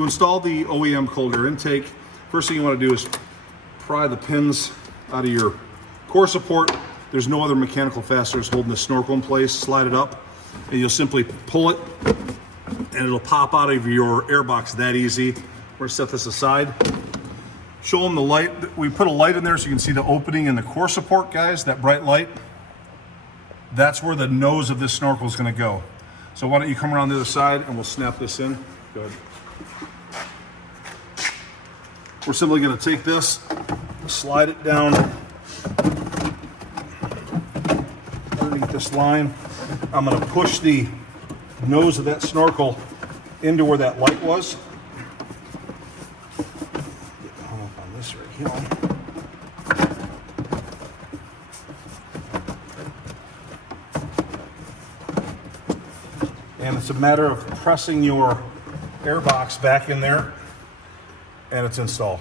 To install the OEM cold air intake, first thing you want to do is pry the pins out of your core support. There's no other mechanical fasteners holding the snorkel in place. Slide it up and you'll simply pull it and it'll pop out of your air box that easy. We're gonna set this aside. Show them the light. We put a light in there so you can see the opening in the core support, guys, that bright light. That's where the nose of this snorkel is gonna go. So why don't you come around the other side and we'll snap this in. Good. We're simply going to take this, slide it down underneath this line. I'm going to push the nose of that snorkel into where that light was. Get hung up on this right here. And it's a matter of pressing your air box back in there and it's installed.